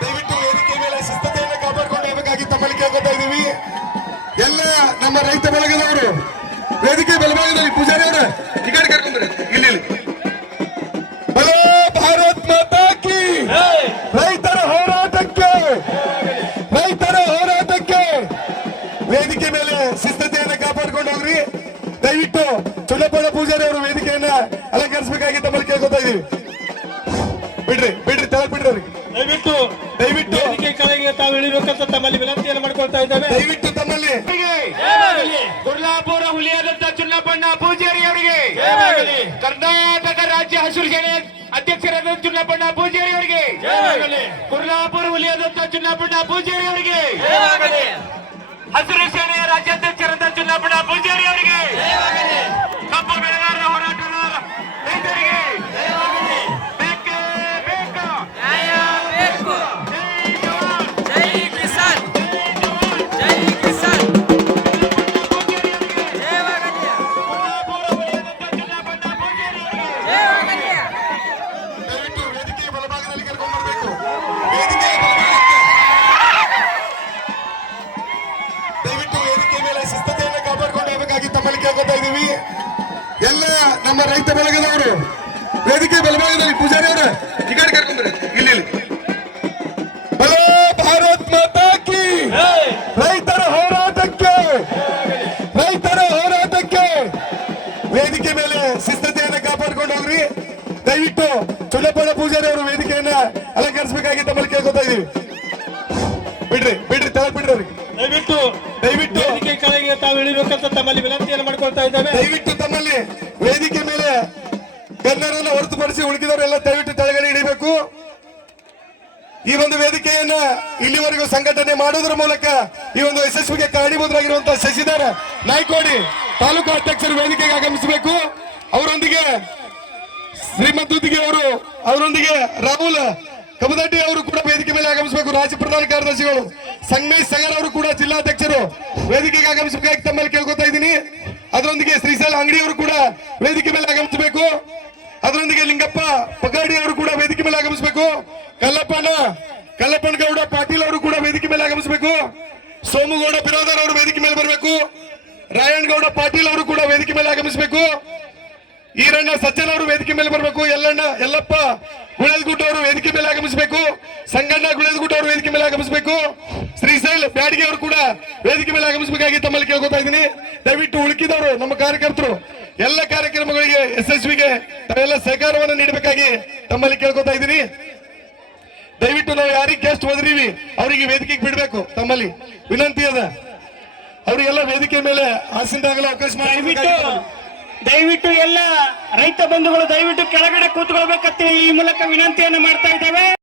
ದಯವಿಟ್ಟು ವೇದಿಕೆ ಮೇಲೆ ಶಿಸ್ತತೆಯನ್ನು ಕಾಪಾಡಿಕೊಂಡು ಹೋಗಬೇಕಾಗಿ ತಮ್ಮಲ್ಲಿ ಕೇಳ್ಕೊತಾ ಇದ್ದೀವಿ. ಎಲ್ಲ ನಮ್ಮ ರೈತ ಬಳಗದವರು, ವೇದಿಕೆ ಬಲಭಾಗದಲ್ಲಿ ಪೂಜಾರಿ ಅವರ, ಈ ಕಡೆ ಇಲ್ಲಿ ಬಲೋ ಭಾರತ್ ಮಾತಾ ಕಿ! ರೈತರ ಹೋರಾಟಕ್ಕೆ ರೈತರ ಹೋರಾಟಕ್ಕೆ ವೇದಿಕೆ ಮೇಲೆ ಶಿಸ್ತತೆಯನ್ನು ಕಾಪಾಡ್ಕೊಂಡು ಹೋಗ್ರಿ. ದಯವಿಟ್ಟು ಚುಲ್ಲಪ್ಪನ ಪೂಜಾರಿ ಅವರು ವೇದಿಕೆಯನ್ನ ಅಲಂಕರಿಸಬೇಕಾಗಿ ತಮ್ಮಲ್ಲಿ ಕೇಳ್ಕೊತಾ ಇದ್ದೀವಿ. ಇದ್ದೇವೆ. ದಯವಿಟ್ಟು ತಮ್ಮಲ್ಲಿ. ಕುರ್ಲಾಪುರ ಹುಲಿಯಾದಂತ ಚುನ್ನಪ್ಪಣ್ಣ ಪೂಜಾರಿ ಅವರಿಗೆ ಕರ್ನಾಟಕ ರಾಜ್ಯ ಹಸಿರು ಸೇನೆ ಅಧ್ಯಕ್ಷರಾದ ಚುನ್ನಪ್ಪಣ್ಣ ಪೂಜಾರಿ ಅವರಿಗೆ ಕುರ್ಲಾಪುರ ಹುಲಿಯಾದಂತ ಚುನ್ನಪ್ಪಣ್ಣ ಪೂಜಾರಿ ಅವರಿಗೆ ಹಸಿರು ಸೇನೆಯ ರಾಜ್ಯಾಧ್ಯಕ್ಷರಾದ ಚುನ್ನಪ್ಪಣ್ಣ ನಮ್ಮ ರೈತ ಬಳಗದವರು, ವೇದಿಕೆ ಬಲಭಾಗದಲ್ಲಿ ಪೂಜಾರಿ ಅವರ, ಈ ಕಡೆ ಕರ್ಕೊಂಡ್ರೆ ಇಲ್ಲಿ ಇಲ್ಲಿ. ಬಲೋ ಭಾರತ್ ಮಾತಾ ಕಿ! ರೈತರ ಹೋರಾಟಕ್ಕೆ ರೈತರ ಹೋರಾಟಕ್ಕೆ ವೇದಿಕೆ ಮೇಲೆ ಸಿದ್ಧತೆಯನ್ನ ಕಾಪಾಡ್ಕೊಂಡು ಹೋಗ್ರಿ ದಯವಿಟ್ಟು ಚುನಪ್ಪನ ಪೂಜಾರಿ ಅವರು ವೇದಿಕೆಯನ್ನ ಅಲಂಕರಿಸಬೇಕಾಗಿ ತಮ್ಮಲ್ಲಿ ಕೇಳ್ಕೊತಾ ಇದೀವಿ. ಹೊರತುಪಡಿಸಿ ದಯವಿಟ್ಟು ತೆಳಗಡೆ ಇಳಿಬೇಕು ಈ ಒಂದು ವೇದಿಕೆಯನ್ನ ಇಲ್ಲಿವರೆಗೂ ಸಂಘಟನೆ ಮಾಡುವುದರ ಮೂಲಕ ಈ ಒಂದು ಯಶಸ್ವಿಗೆ ಕಾರಣೀಭೂತರಾಗಿರುವಂತಹ ಶಶಿಧರ ನಾಯ್ಕೋಡಿ ತಾಲೂಕು ಅಧ್ಯಕ್ಷರು ವೇದಿಕೆಗೆ ಆಗಮಿಸಬೇಕು. ಅವರೊಂದಿಗೆ ಶ್ರೀಮಂತುದಿಗೆ ಅವರು, ಅವರೊಂದಿಗೆ ರಾಹುಲ್ ಕಮದಡ್ಡಿ ಅವರು ಕೂಡ ವೇದಿಕೆ ಮೇಲೆ ಆಗಮಿಸಬೇಕು. ರಾಜ್ಯ ಪ್ರಧಾನ ಕಾರ್ಯದರ್ಶಿಗಳು ಸಂಗಮೇಶ್ ಸಗರ್ ಅವರು ಕೂಡ ಜಿಲ್ಲಾಧ್ಯಕ್ಷರು ವೇದಿಕೆಗೆ ಆಗಮಿಸಬೇಕಾಗಿ ತಮ್ಮಲ್ಲಿ ಕೇಳ್ಕೊತಾ ಇದ್ದೀನಿ. ಅದರೊಂದಿಗೆ ಶ್ರೀಶೈಲ ಅಂಗಡಿ ಅವರು ಕೂಡ ವೇದಿಕೆ ಮೇಲೆ ಆಗಮಿಸಬೇಕು. ಅದರೊಂದಿಗೆ ಲಿಂಗಪ್ಪ ಪಗಾಡಿ ಅವರು ಕೂಡ ವೇದಿಕೆ ಮೇಲೆ ಆಗಮಿಸಬೇಕು. ಕಲ್ಲಪ್ಪನ ಕಲ್ಲಪ್ಪನ ಗೌಡ, ಪಾಟೀಲ್ ಅವರು ಕೂಡ ವೇದಿಕೆ ಮೇಲೆ ಆಗಮಿಸಬೇಕು. ಸೋಮಗೌಡ ಬಿರಾದರ್ ಅವರು ವೇದಿಕೆ ಮೇಲೆ ಬರಬೇಕು. ರಾಯಣ್ಣಗೌಡ ಪಾಟೀಲ್ ಅವರು ಕೂಡ ವೇದಿಕೆ ಮೇಲೆ ಆಗಮಿಸಬೇಕು. ಈರಣ್ಣ ಸಜ್ಜನ್ ಅವರು ವೇದಿಕೆ ಮೇಲೆ ಬರಬೇಕು. ಎಲ್ಲಣ್ಣ ಎಲ್ಲಪ್ಪ ಗುಳಲ್ಗುಡ್ಡ ಅವರು ವೇದಿಕೆ ಮೇಲೆ ಆಗಮಿಸಬೇಕು. ಸಂಗಣ್ಣ ಗುಳಲ್ಗುಡ್ಡ ಅವರು ವೇದಿಕೆ ಮೇಲೆ ಆಗಮಿಸಬೇಕು. ಶ್ರೀಶೈಲ್ ಬ್ಯಾಡಿಗೆ ಅವರು ಕೂಡ ವೇದಿಕೆ ಮೇಲೆ ಆಗಮಿಸಬೇಕಾಗಿ ತಮ್ಮಲ್ಲಿ ಕೇಳ್ಕೊತಾ ಇದ್ದೀನಿ. ದಯವಿಟ್ಟು ಉಳುಕಿದವರು, ನಮ್ಮ ಕಾರ್ಯಕರ್ತರು ಎಲ್ಲ ಕಾರ್ಯಕ್ರಮಗಳಿಗೆ ಯಶಸ್ವಿಗೆ ತಾವೆಲ್ಲ ಸಹಕಾರವನ್ನು ನೀಡಬೇಕಾಗಿ ತಮ್ಮಲ್ಲಿ ಕೇಳ್ಕೊತಾ ಇದ್ದೀನಿ. ದಯವಿಟ್ಟು ನಾವು ಯಾರಿಗೆ ಗೆಸ್ಟ್ ಓದ್ರೀವಿ ಅವರಿಗೆ ವೇದಿಕೆಗೆ ಬಿಡಬೇಕು ತಮ್ಮಲ್ಲಿ. ವಿನಂತಿ ಅದ. ಅವರಿಗೆಲ್ಲ ವೇದಿಕೆ ಮೇಲೆ ಆಗಲು ಅವಕಾಶ ದಯವಿಟ್ಟು ದಯವಿಟ್ಟು ಎಲ್ಲ ರೈತ ಬಂಧುಗಳು ದಯವಿಟ್ಟು ಕೆಳಗಡೆ ಕೂತ್ಕೊಳ್ಬೇಕಂತ ಈ ಮೂಲಕ ವಿನಂತಿಯನ್ನು ಮಾಡ್ತಾ ಇದ್ದೇವೆ.